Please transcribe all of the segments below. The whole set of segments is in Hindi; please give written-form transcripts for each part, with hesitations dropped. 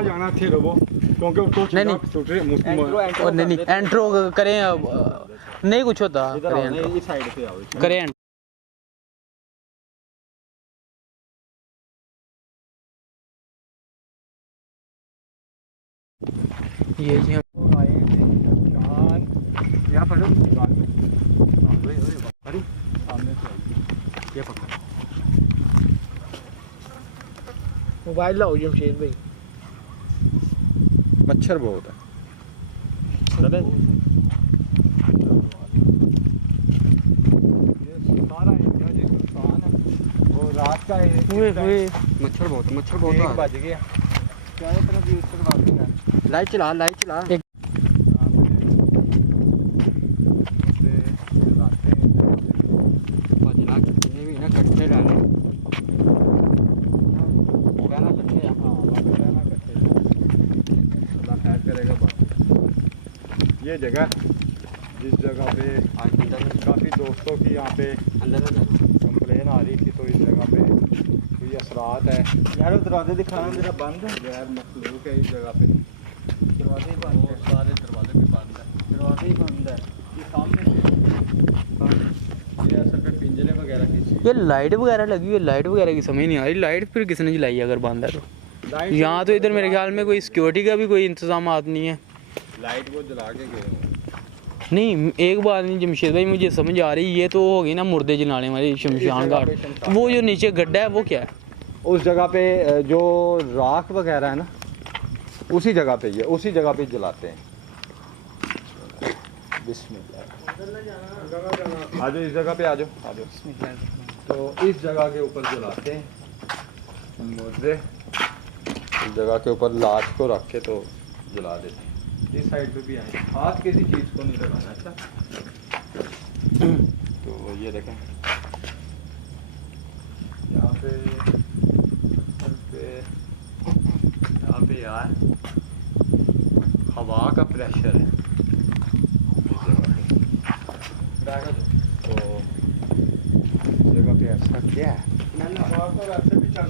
जाना थे रवो क्योंकि उसको नहीं एंट्रो करें नहीं कुछ होता करें ये जी हम आए हैं यहाँ पर सामने से ये पकड़ मोबाइल लाओ जमशेद भाई। मच्छर बहुत है। चले वो रात का मच्छर बहुत बज गया। चारों तरफ यूज करवा लाइट चला ये जगह जिस जगह पे काफ़ी दोस्तों की यहाँ पे कंप्लेन आ रही थी, तो इस जगह पे कोई असरात है यार। दरवाजे दिखाना मेरा बंद है यार, मखलूक है इस जगह पे। दरवाजे ही बंद है, सारे दरवाजे भी बंद है, दरवाजे ही बंद है। ये सामने ये असल पे पिंजरे वगैरह की चीज़। ये लाइट वगैरह लगी हुई है, लाइट वगैरह की समझ नहीं आ रही। लाइट फिर किसने जलाई है अगर बंद है तो? यहाँ तो इधर मेरे ख्याल में कोई सिक्योरिटी का भी कोई इंतजाम नहीं है। लाइट वो जला के गए नहीं एक बात नहीं जमशेद भाई, मुझे समझ आ रही, ये तो होगी ना मुर्दे जलाने वाली शमशान घाट। वो जो नीचे गड्ढा है वो क्या है? उस जगह पे जो राख वगैरह है ना, उसी जगह पे ये उसी जगह पे जलाते हैं। बिस्मिल्लाह। आ जाओ इस जगह पे, आ जाओ। तो इस जगह के ऊपर जलाते हैं मुर्दे। इस जगह के ऊपर लाश को रख के तो जला देते हैं। इस साइड पे भी आए, हाथ किसी चीज़ को नहीं लगाना। अच्छा तो ये देखें यहाँ पे यार हवा का प्रेशर है तो जगह पे ऐसा क्या है,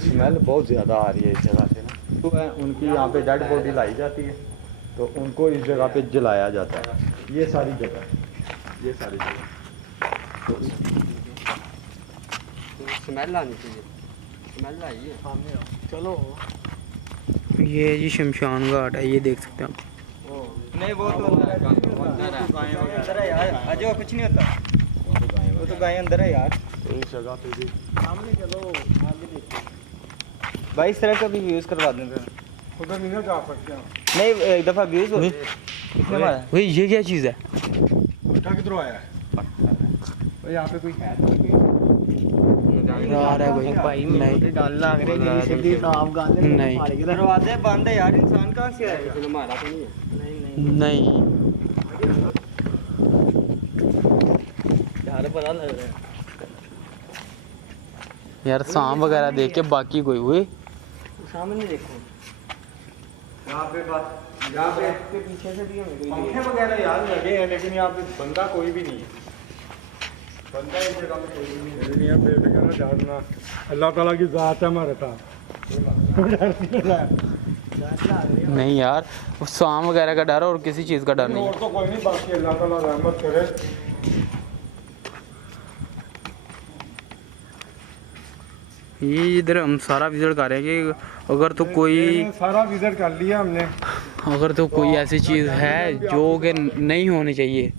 स्मेल बहुत ज़्यादा आ रही है इस जगह से ना। तो उनकी यहाँ पे डेड बॉडी लाई जाती है, तो उनको इस जगह पे जलाया जाता है। ये सारी जगह तो स्मेल आनी चाहिए, स्मेल आई है सामने। चलो ये जी शमशान घाट है, ये देख सकते हैं आप। नहीं वो तो अंदर है यार, अजो कुछ नहीं होता, वो तो गाय अंदर है यार। इस जगह पे भी सामने चलो आगे देखो भाई, इस तरह का भी व्यूज करवा देंगे। उधर नहीं ना जा सकते नहीं एक दफा व्यूज हो कितने बार है? भाई ये क्या चीज़ है? पट्टा किधर आया है? यहाँ पे कोई है कोई भाई नहीं डाल लग रही है सीधी नाम गाने नहीं। दरवाजे बंद है यार, इंसान कहाँ से आएगा? हमारा तो नहीं है। नहीं यार पता लग रहा है यार, सांप वगैरह देख के बाकी कोई हुई सामने देखो। यहाँ पे के पीछे से भी हमें कोई पंखे वगैरह यार लगे हैं, लेकिन यहाँ पे बंदा कोई भी नहीं है। बंदा इस जगह पे कोई भी नहीं है। बेफिक्र जाना, अल्लाह ताला की ज़ात है हमारे साथ। नहीं यार, सांप वगैरह का डर और किसी चीज़ का डर नहीं। और तो कोई नहीं, बाकी अल्लाह ताला रहमत करे। ये इधर हम सारा विजिट कर रहे हैं कि अगर तो कोई सारा विजिट कर लिया हमने। अगर तो कोई ऐसी चीज़ है जो कि नहीं होनी चाहिए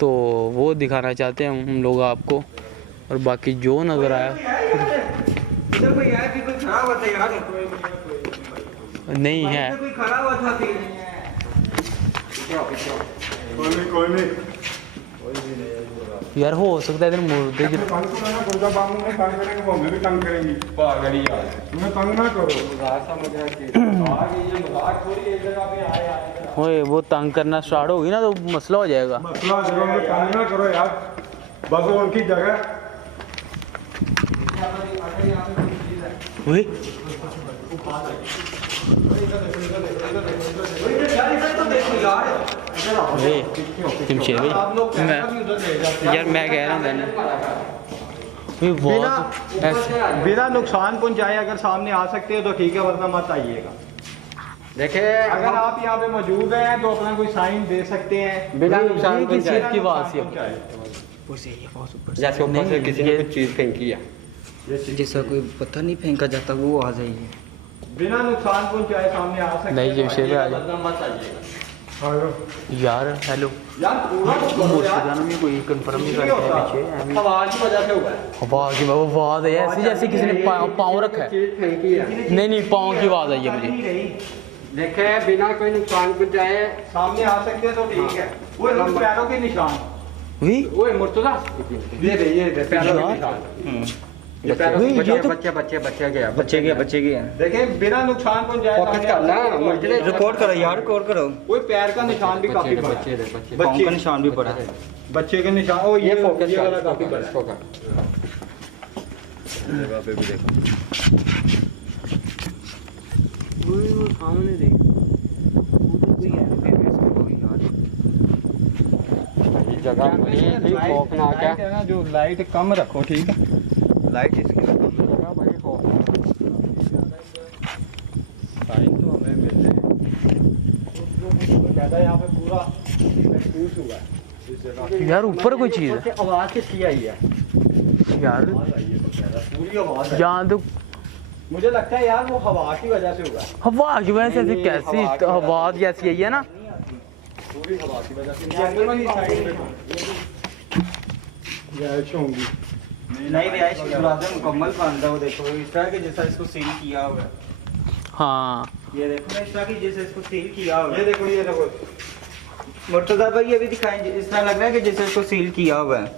तो वो दिखाना चाहते हैं हम लोग आपको, और बाकी जो नज़र आया इधर कोई है कि कोई खड़ा हुआ था यार? नहीं है। कोई खड़ा हुआ था कि कोई नहीं यार, हो सकता है इधर मुर्दे तंग करेंगे, वो हमें भी तंग करेंगी। पागल यार, तुम्हें तंग ना करो। ओए वो तंग करना स्टार्ट होगी ना तो मसला हो जाएगा। मसला जरूर, तंग ना करो यार, बस वो उनकी जगह। ओए जमशेद भाई यार मैं कह रहा हूँ मैंने बहुत ऐसे बिना नुकसान पहुंचाए अगर सामने आ सकते हैं तो ठीक है, वरना मत आइएगा। देखिए अगर आप यहाँ पे मौजूद हैं तो अपना कोई साइन दे सकते हैं बिना नुकसान पहुंचाए की बात से जैसे ऊपर से किसी ने कुछ चीज़ फेंकी है, जैसा कोई पत्थर नहीं फेंका जाता वो आ जाइए। बिना नुकसान पहुंचाए सामने आ सकते नहीं, जमशेद भाई आ जाओ। वरना मत आइएगा। यार हेलो यार पूरा मुर्शिदाबाद में कोई कंफर्म नहीं करते हैं पीछे हवा की वजह से हुआ है। आवाज की आवाज है ऐसे जैसे किसी ने पाँव रखा है। चीज़ फेंकी है। नहीं पाँव की आवाज आई है मुझे। देखे बिना कोई नुकसान पहुंचाए सामने आ सकते हैं तो ठीक है। वो लोग पैरों के निशान, वो मुर्तजा ये पैरों के निशान, ये पैरों वही, के ये तो- बच्चे गया देखें बिना नुकसान पहुंचाए फोकस सामने आ करना सकते हैं। मुर्तजा रिकॉर्ड करो यार, रिकॉर्ड करो। कोई पैर का निशान भी काफी बड़ा है। पाँव का निशान भी पड़ा है। बच्चे के निशान, ओ ये फोकस ये वाला काफी बड़ा है। फोकस जगह पे भी देखो। सामने देख ये जगह बड़ी ही खौफनाक है। लाइट है ना, जो लाइट कम रखो, ठीक है। लाइट इसकी जगह बड़ी खौफनाक साइन तो हमें मिल रहे हैं। ज्यादा यहाँ पे पूरा महसूस हुआ है इस जगह पे। यार ऊपर कोई चीज है आवाज़ किसकी आई है? यार आवाज आई है तो ज्यादा, पूरी आवाज है। यहाँ तो मुझे लगता है यार वो हवा की वजह से हुआ है। हवा की वजह से ऐसे कैसी हवा जैसी आई है ना। पूरी हवा की वजह से जंगल वाली साइड में रिहाइश होंगी। नहीं रिहाइश की दरवाजा मुकम्मल बंद है। वो देखो इस तरह के जैसा इसको सील किया हुआ है। हाँ ये देखो ना, इस तरह की जैसे इसको सील किया हुआ ये है। देखो, ये देखो। मुर्तजा भाई ये भी दिखाएं, इस तरह लग रहा है कि जैसे इसको सील किया हुआ है।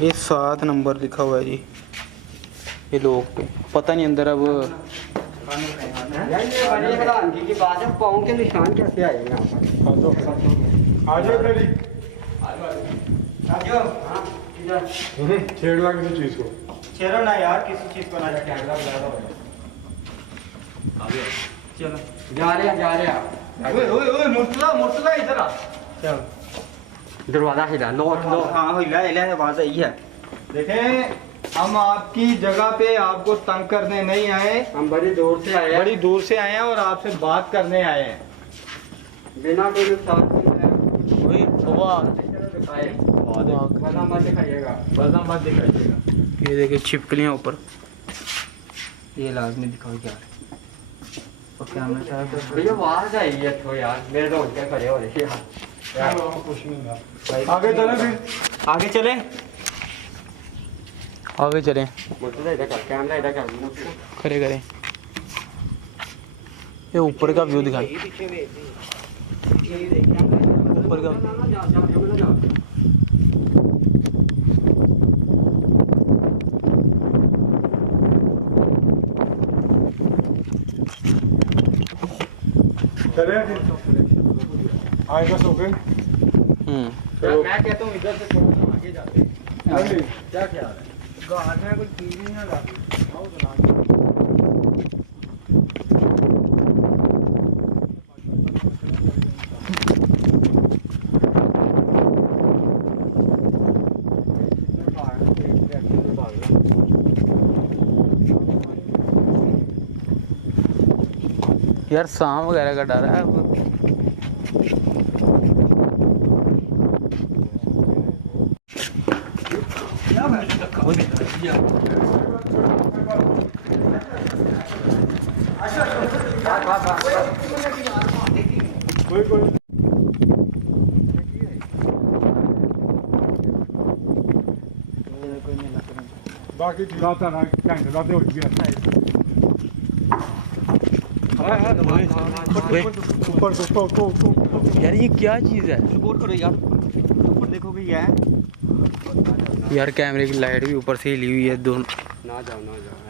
ये 7 नंबर लिखा हुआ है जी। ये लोग पे पता नहीं अंदर अब यार ये बड़ी हैरानगी की बात है, पाँव के निशान कैसे आए यहाँ पर? आ जाओ करी, छेड़ ला किसी चीज को। चलो ना यार, किसी चीज को ना कैमरा चलो जा रहे हैं ओए ओए ओए मुर्तजा इधर आ। चलो। दरवाजा हिला लो हाँ हिला हिला आवाज आई है। देखें हम आपकी जगह पे आपको तंग करने नहीं आए, हम बड़ी दूर से आए हैं, बड़ी दूर से आए हैं और आपसे बात करने आए हैं। बिना कोई नुकसान पहुंचाए। वही हवा। वरना मत दिखाइएगा। वरना मत दिखाइएगा। ये देखिए छिपकलियाँ ऊपर। ये लाजमी दिखाओ यार। और कैमरा चाहे तो भैया आवाज आई है तो यार, मेरे रोंगटे खड़े हो रहे हैं यार। कुछ नहीं था। आगे चले फिर। आगे चले। आगे चलें। मुर्तजा इधर कर, कैमरा इधर कर। करें ये ऊपर का व्यू दिखाएं। ऊपर का चले आएगा सो गए। मैं कहता हूँ इधर से थोड़ा सा आगे जाते हैं। क्या ख्याल है? घाट में कोई चीज नहीं है। यार सांप वगैरह का डर है। कोई बाकी चीज़ ना घंटे का हो गया। ऊपर तो यार ये क्या चीज़ है? रिकॉर्ड करो यार। ऊपर देखोगे ये है। यार कैमरे की लाइट भी ऊपर से हिली हुई है दोनों।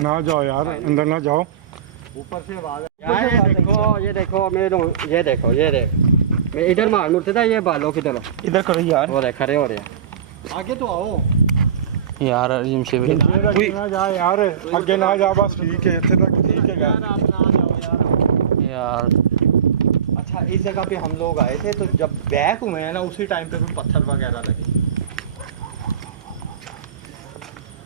ना जाओ यार, अंदर ना जाओ। ऊपर से आवाज ये देखो ये देखो मैं इधर मार मुर्तजा, ये बालों की तरफ इधर करो यार। हो रहे खड़े हो रहे हैं। आगे तो आओ यार जमशेद भाई कोई ना जा यार, आगे ना जा, बस ठीक है, इतने तक ठीक है यार। यार अच्छा इस जगह पे हम लोग आए थे, तो जब बैक हुए हैं ना उसी टाइम पे कोई पत्थर वगैरह लगे।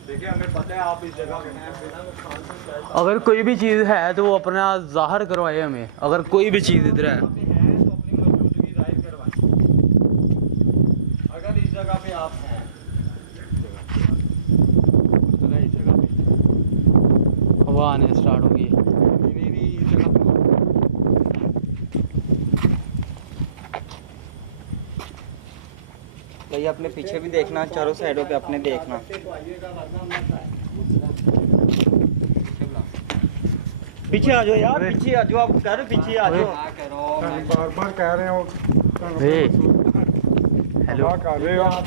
देखिए हमें पता है आप इस जगह पे हैं, बिना नुकसान से शायद अगर कोई भी चीज़ है तो वो अपना ज़ाहिर करवाए हमें, अगर कोई भी चीज़ इधर है। तो अपनी मौजूदगी जाहिर करवाएं। अगर इस जगह पे आप हैं, तो ना इस जगह पे हवा आने स्टार्ट हो गई है। नहीं इस जगह पे भाई अपने पीछे भी देखना, चारों साइडों पे अपने देखना। पीछे आ जाओ यार, पीछे आ जाओ, आप कह रहे पीछे आ जाओ। बार बार कह रहे हो हे, हेलो। कर रहे हो आप।